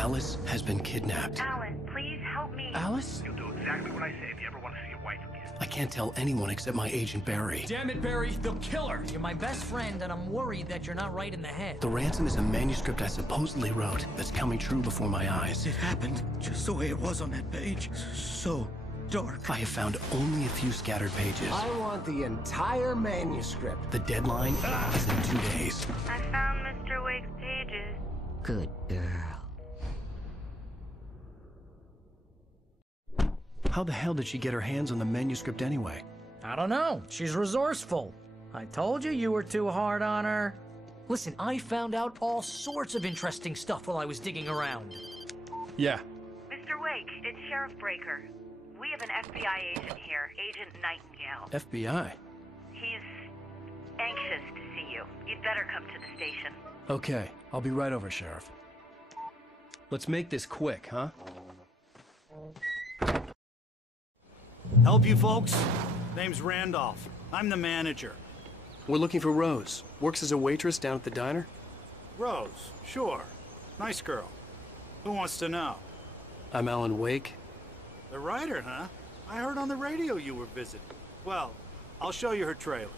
Alice has been kidnapped. Alan, please help me. Alice? You'll do exactly what I say if you ever want to see your wife again. I can't tell anyone except my agent Barry. Damn it, Barry, they'll kill her. You're my best friend, and I'm worried that you're not right in the head. The ransom is a manuscript I supposedly wrote that's coming true before my eyes. It happened just the way it was on that page. So dark. I have found only a few scattered pages. I want the entire manuscript. The deadline is in 2 days. I found Mr. Wake's pages. Good girl. How the hell did she get her hands on the manuscript anyway? I don't know. She's resourceful. I told you you were too hard on her. Listen, I found out all sorts of interesting stuff while I was digging around. Yeah. Mr. Wake, it's Sheriff Breaker. We have an FBI agent here, Agent Nightingale. FBI? He's anxious to see you. You'd better come to the station. Okay, I'll be right over, Sheriff. Let's make this quick, huh? Help you folks? Name's Randolph. I'm the manager. We're looking for Rose. Works as a waitress down at the diner. Rose, sure. Nice girl. Who wants to know? I'm Alan Wake. The writer, huh? I heard on the radio you were visiting. Well, I'll show you her trailer.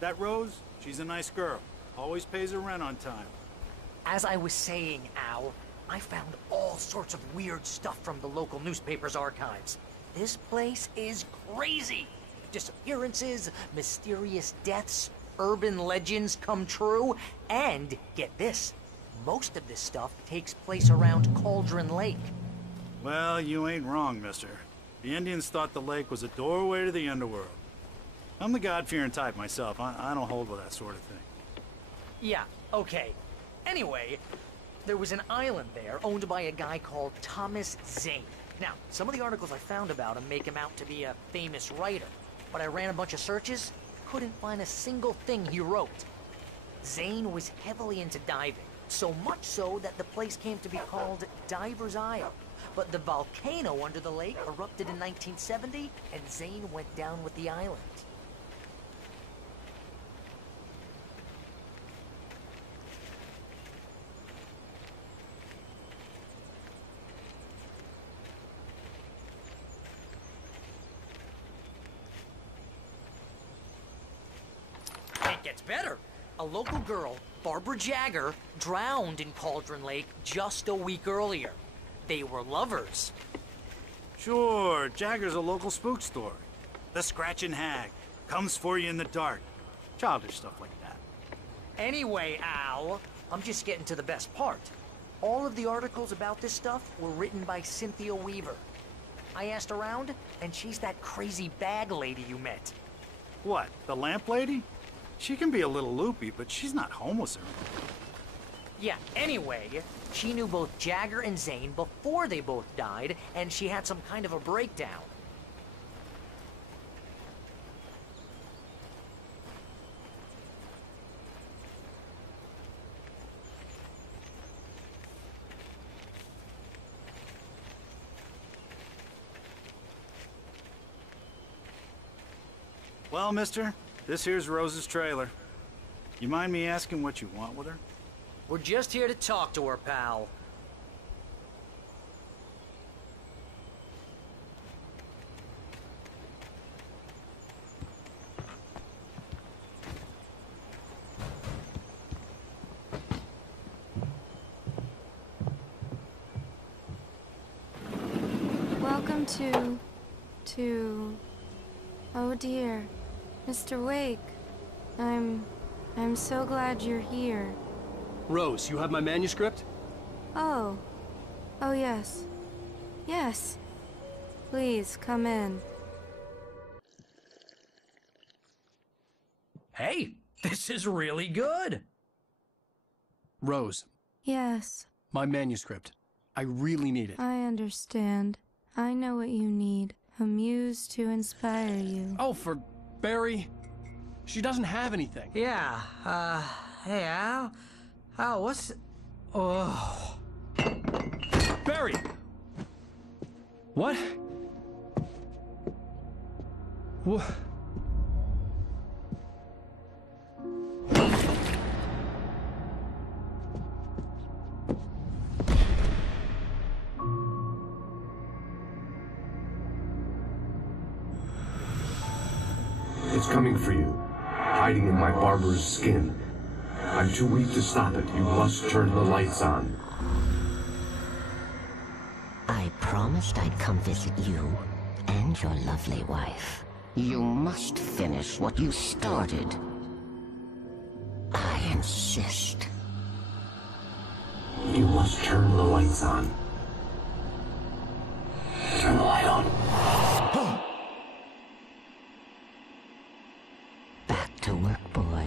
That Rose, she's a nice girl. Always pays her rent on time. As I was saying, Al, I found all sorts of weird stuff from the local newspaper's archives. This place is crazy. Disappearances, mysterious deaths, urban legends come true, and get this, most of this stuff takes place around Cauldron Lake. Well, you ain't wrong, mister. The Indians thought the lake was a doorway to the underworld. I'm the God-fearing type myself. I don't hold with that sort of thing. Yeah, okay. Anyway, there was an island there owned by a guy called Thomas Zane. Now, some of the articles I found about him make him out to be a famous writer, but I ran a bunch of searches, couldn't find a single thing he wrote. Zane was heavily into diving, so much so that the place came to be called Diver's Isle. But the volcano under the lake erupted in 1970, and Zane went down with the island. It gets better. A local girl, Barbara Jagger, drowned in Cauldron Lake just a week earlier. They were lovers. Sure, Jagger's a local spook story. The Scratching Hag. Comes for you in the dark. Childish stuff like that. Anyway, Al, I'm just getting to the best part. All of the articles about this stuff were written by Cynthia Weaver. I asked around, and she's that crazy bag lady you met. What, the lamp lady? She can be a little loopy, but she's not homeless or anything. Yeah, anyway, she knew both Jagger and Zane before they both died, and she had some kind of a breakdown. Well, mister, this here's Rose's trailer. You mind me asking what you want with her? We're just here to talk to her, pal. Welcome to... Oh dear, Mr. Wake. I'm so glad you're here. Rose, you have my manuscript? Oh. Oh yes. Yes. Please, come in. Hey, this is really good. Rose, Yes, my manuscript. I really need it. I understand. I know what you need. A muse to inspire you. Oh, for Barry. She doesn't have anything. Yeah, hey, Al? Al, what's... Oh... Barry! What? What? It's coming for you, hiding in my barber's skin. I'm too weak to stop it. You must turn the lights on. I promised I'd come visit you and your lovely wife. You must finish what you started. I insist. You must turn the lights on. Turn the light on. Back to work, boy.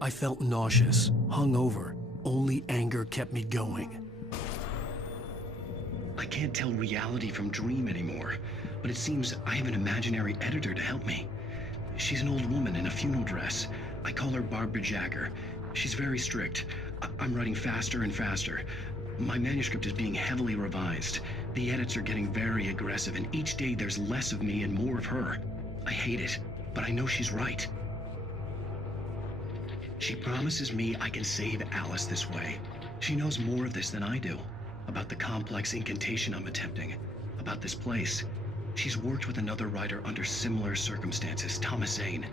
I felt nauseous, hungover. Only anger kept me going. I can't tell reality from dream anymore, but it seems I have an imaginary editor to help me. She's an old woman in a funeral dress. I call her Barbara Jagger. She's very strict. I'm writing faster and faster. My manuscript is being heavily revised. The edits are getting very aggressive, and each day there's less of me and more of her. I hate it, but I know she's right. She promises me I can save Alice this way. She knows more of this than I do. About the complex incantation I'm attempting. About this place. She's worked with another writer under similar circumstances, Thomas Zane.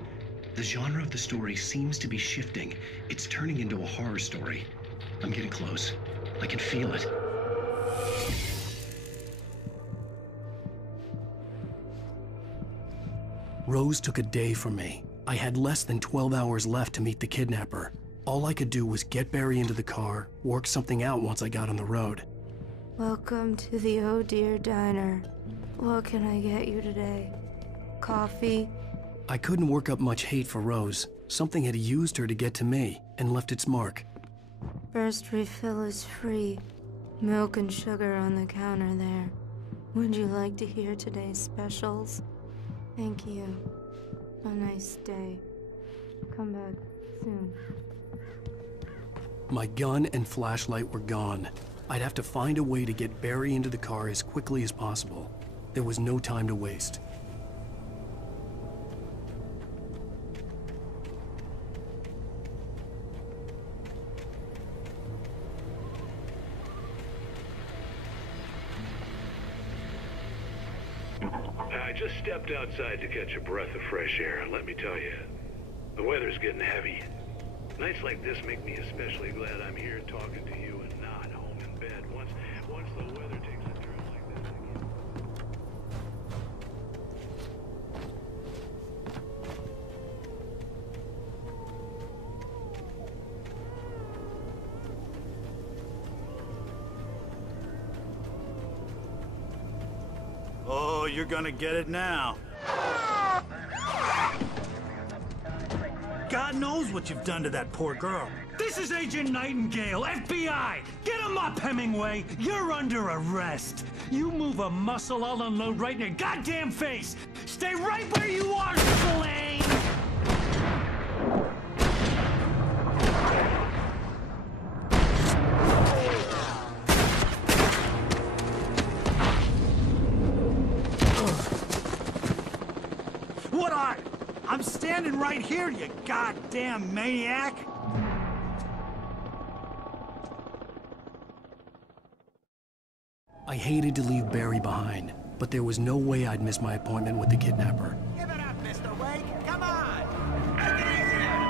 The genre of the story seems to be shifting. It's turning into a horror story. I'm getting close. I can feel it. Rose took a day from me. I had less than 12 hours left to meet the kidnapper. All I could do was get Barry into the car, work something out once I got on the road. Welcome to the Oh Dear Diner. What can I get you today? Coffee? I couldn't work up much hate for Rose. Something had used her to get to me and left its mark. First refill is free. Milk and sugar on the counter there. Would you like to hear today's specials? Thank you. A nice day. Come back soon. My gun and flashlight were gone. I'd have to find a way to get Barry into the car as quickly as possible. There was no time to waste. I just stepped outside to catch a breath of fresh air, and let me tell you, the weather's getting heavy. Nights like this make me especially glad I'm here talking to you and not home in bed. Once the weather takes a turn like this again. Oh, you're gonna get it now. God knows what you've done to that poor girl. This is Agent Nightingale, FBI! Get him up, Hemingway! You're under arrest! You move a muscle, I'll unload right in your goddamn face! Stay right where you are, Slane! What are? I'm standing right here, you goddamn maniac! I hated to leave Barry behind, but there was no way I'd miss my appointment with the kidnapper. Give it up, Mr. Wake! Come on! Take it easy now!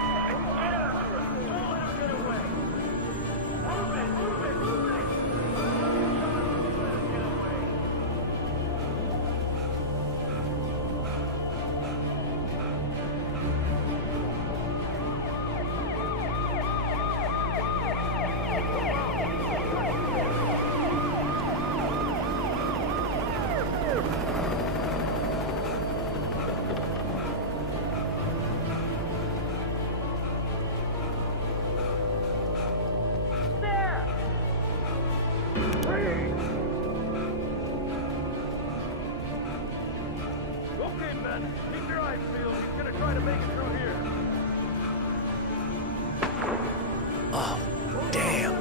Okay, man. Keep your eyes peeled. He's gonna try to make it through here. Oh, damn.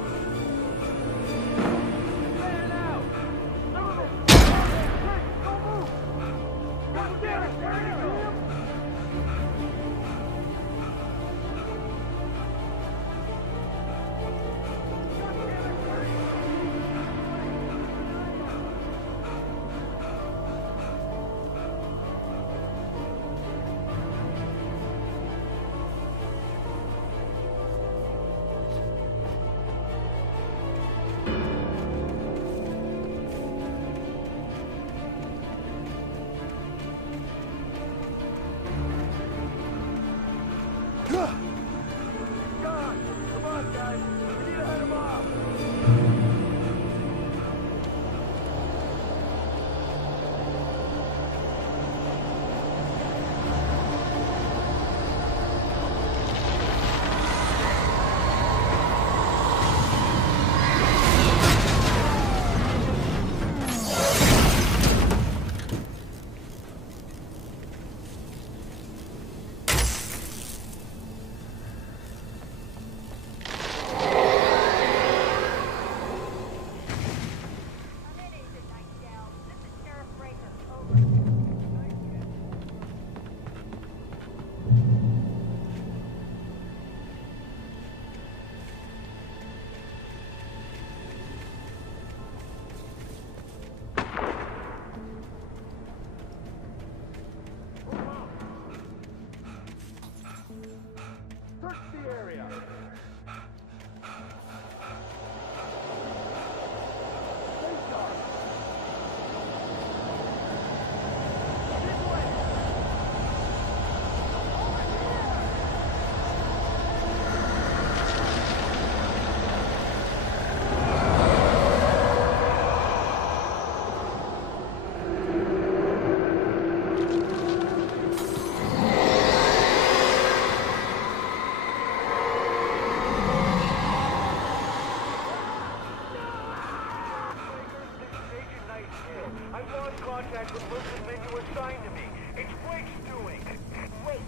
contact with Luke's men you assigned to me. It's Blake's doing.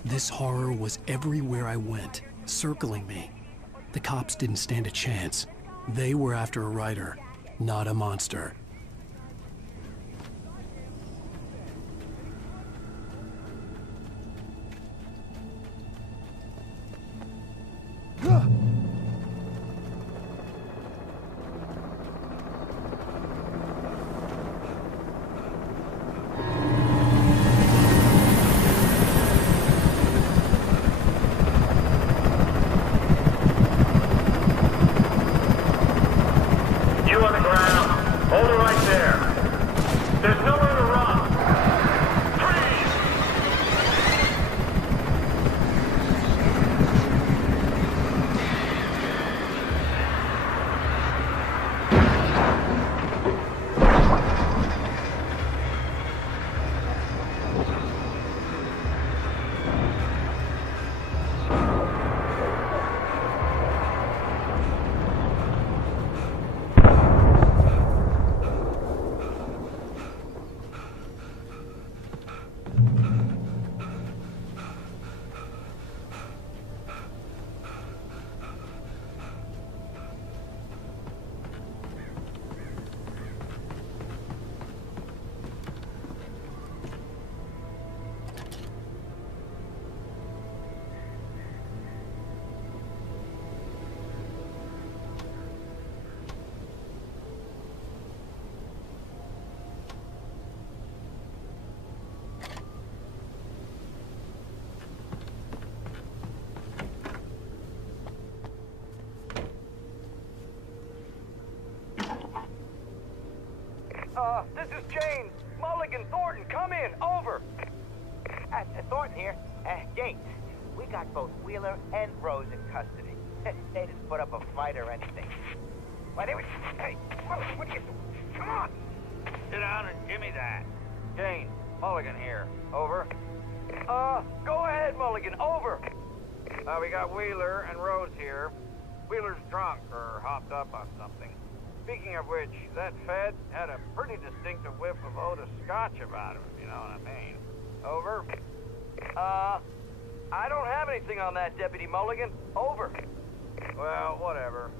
This horror was everywhere I went, circling me. The cops didn't stand a chance. They were after a writer, not a monster. This is James. Mulligan, Thornton, come in. Over. Thornton here. James, we got both Wheeler and Rose in custody. They didn't put up a fight or anything. Why, they were... Hey, what are you... Come on. Sit down and give me that. James, Mulligan here. Over. Go ahead, Mulligan. Over. We got Wheeler and Rose here. Wheeler's drunk or hopped up on something. Speaking of which, that Fed had a pretty distinctive whiff of Otis Scotch about him, if you know what I mean. Over. I don't have anything on that, Deputy Mulligan. Over. Well, whatever.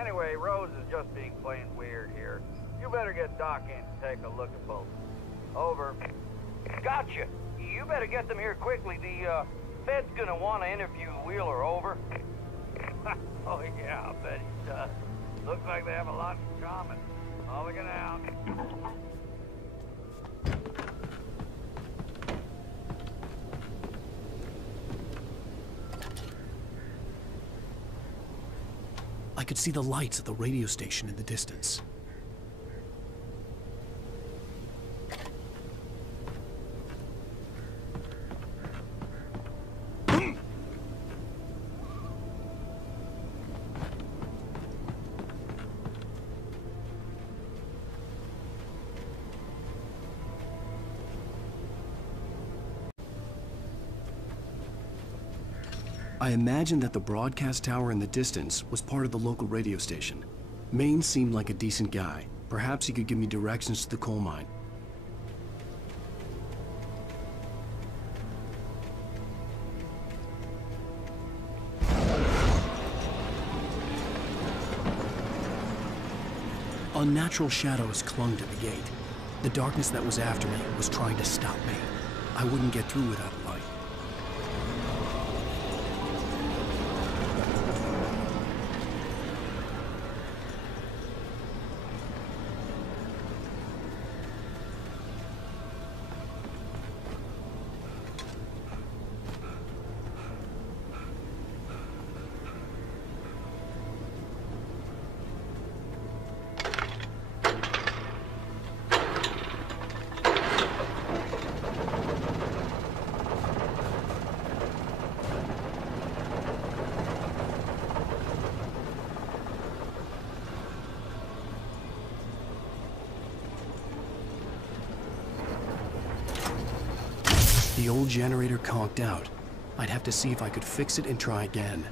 Anyway, Rose is just being plain weird here. You better get Doc in to take a look at both. Over. Gotcha. You better get them here quickly. The, Fed's gonna want to interview Wheeler. Over. Oh, yeah, I'll bet he does. Looks like they have a lot in common. Mulligan out. I could see the lights of the radio station in the distance. I imagined that the broadcast tower in the distance was part of the local radio station. Maine seemed like a decent guy. Perhaps he could give me directions to the coal mine. Unnatural shadows clung to the gate. The darkness that was after me was trying to stop me. I wouldn't get through without a light. The old generator conked out. I'd have to see if I could fix it and try again.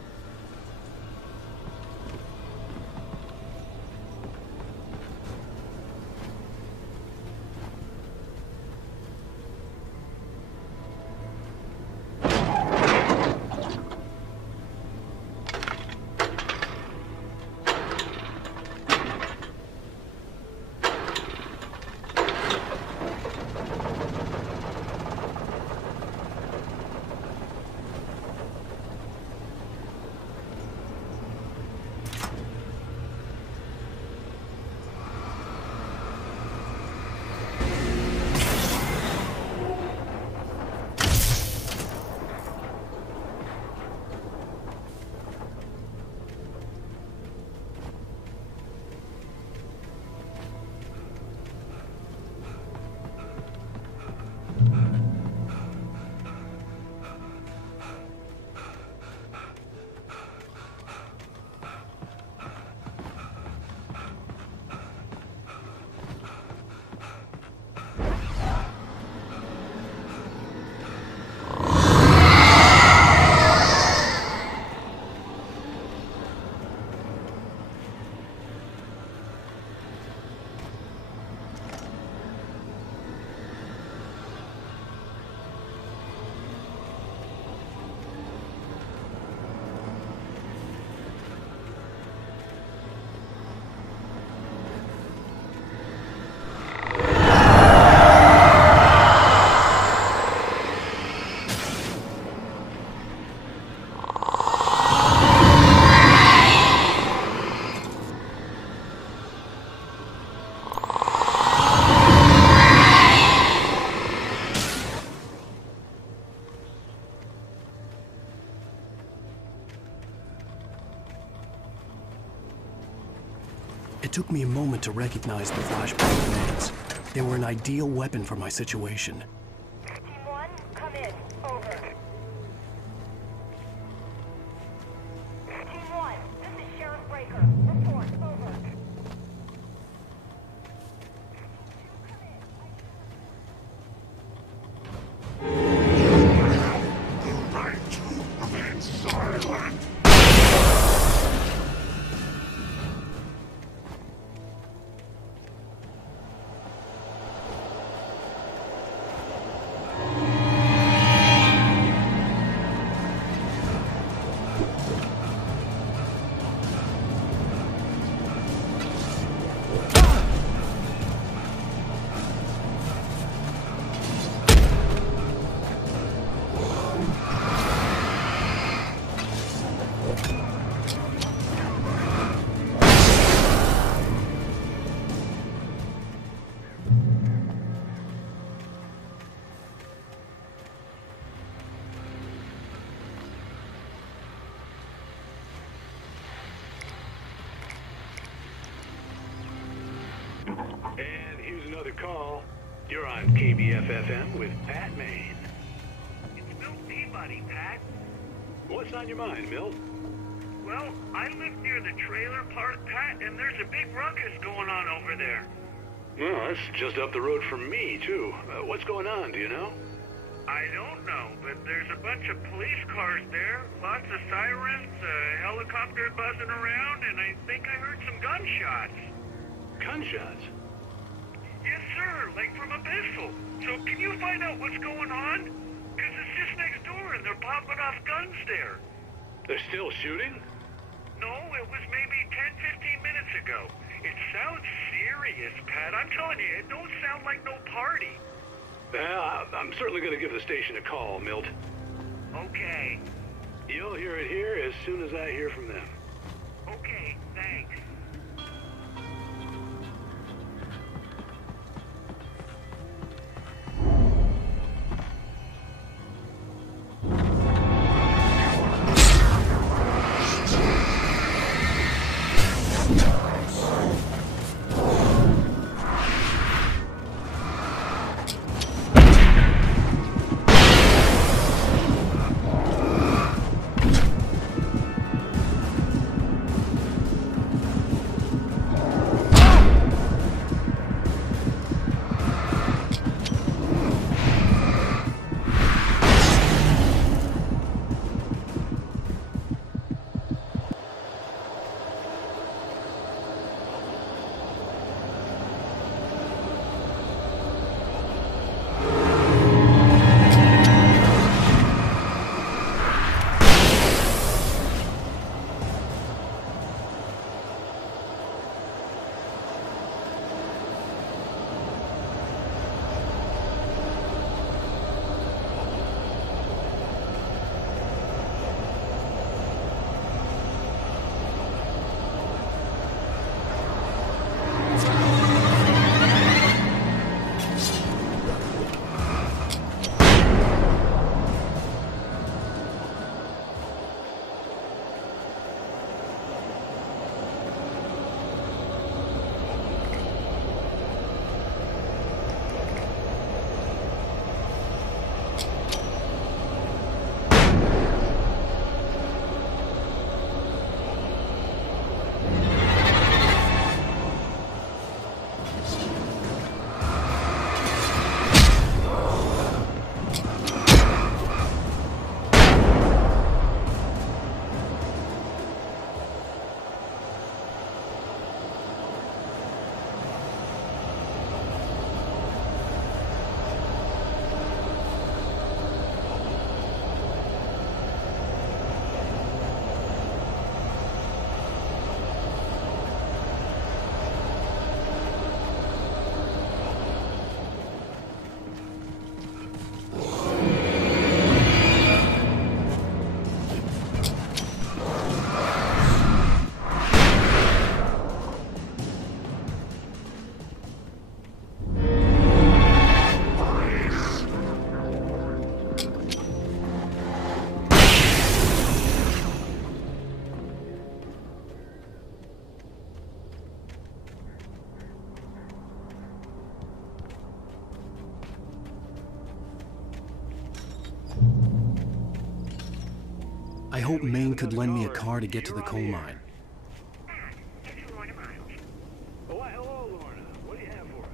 It took me a moment to recognize the flashbang grenades. They were an ideal weapon for my situation. Team 1, come in. Over. Team 1, this is Sheriff Breaker. Report. Over. And here's another call. You're on KBFFM with Pat Maine. It's Milt Peabody, Pat. What's on your mind, Milt? Well, I live near the trailer park, Pat, and there's a big ruckus going on over there. Well, that's just up the road from me, too. What's going on, do you know? I don't know, but there's a bunch of police cars there, lots of sirens, a helicopter buzzing around, and I think I heard some gunshots. Gunshots? Yes, sir, like from a pistol. So can you find out what's going on? Because it's just next door and they're popping off guns there. They're still shooting? No, it was maybe 10, 15 minutes ago. It sounds serious, Pat. I'm telling you, it don't sound like no party. Well, I'm certainly going to give the station a call, Milt. Okay. You'll hear it here as soon as I hear from them. Okay, thanks. hope Maine could lend me a car to get to the coal mine. Oh, why, hello, Lorna. What do you have for us?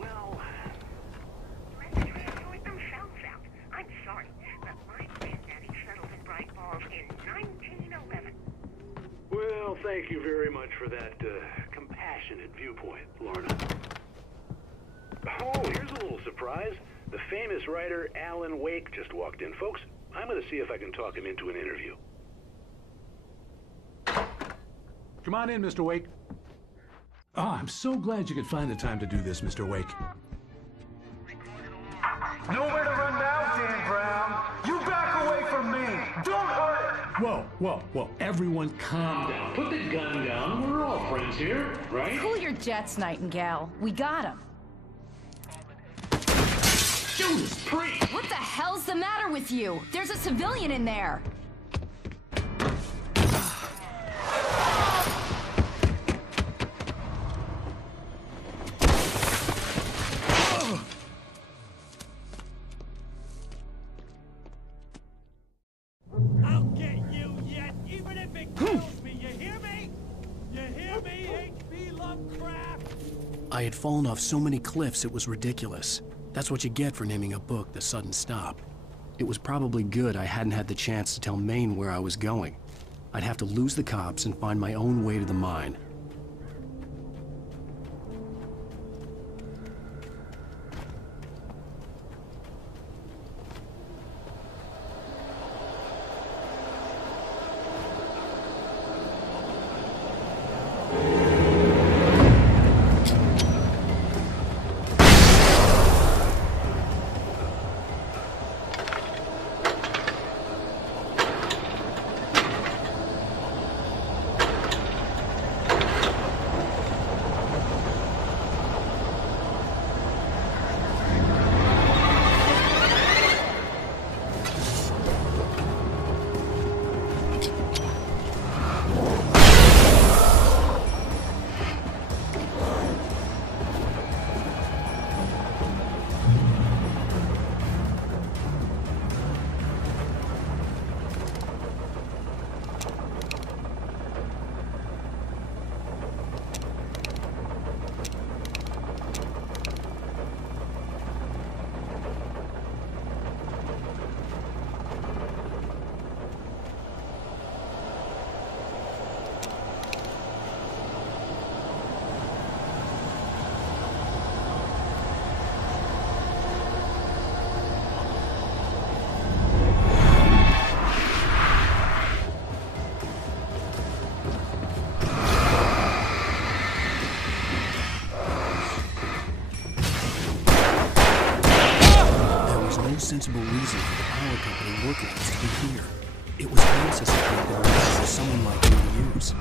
Well, Let's just sort themselves out. I'm sorry, but my granddaddy settled in Bright Falls in 1911. well, thank you very much for that compassionate viewpoint, Lorna. Oh, here's a little surprise. The famous writer Alan Wake just walked in. Folks, I'm going to see if I can talk him into an interview. Come on in, Mr. Wake. Oh, I'm so glad you could find the time to do this, Mr. Wake. Nowhere to run now, Dan Brown. You back away from me. Don't hurt it. Whoa. Everyone calm down. Put the gun down. We're all friends here, right? Cool your jets, Nightingale. We got him. Judas Priest! What the hell's the matter with you? There's a civilian in there. I'll get you yet, even if it kills me. You hear me? You hear me, H.P. Lovecraft? I had fallen off so many cliffs it was ridiculous. That's what you get for naming a book The Sudden Stop. It was probably good I hadn't had the chance to tell Maine where I was going. I'd have to lose the cops and find my own way to the mine. Sensible reason for the power company workers to be here. It was necessary that there was someone like me to use.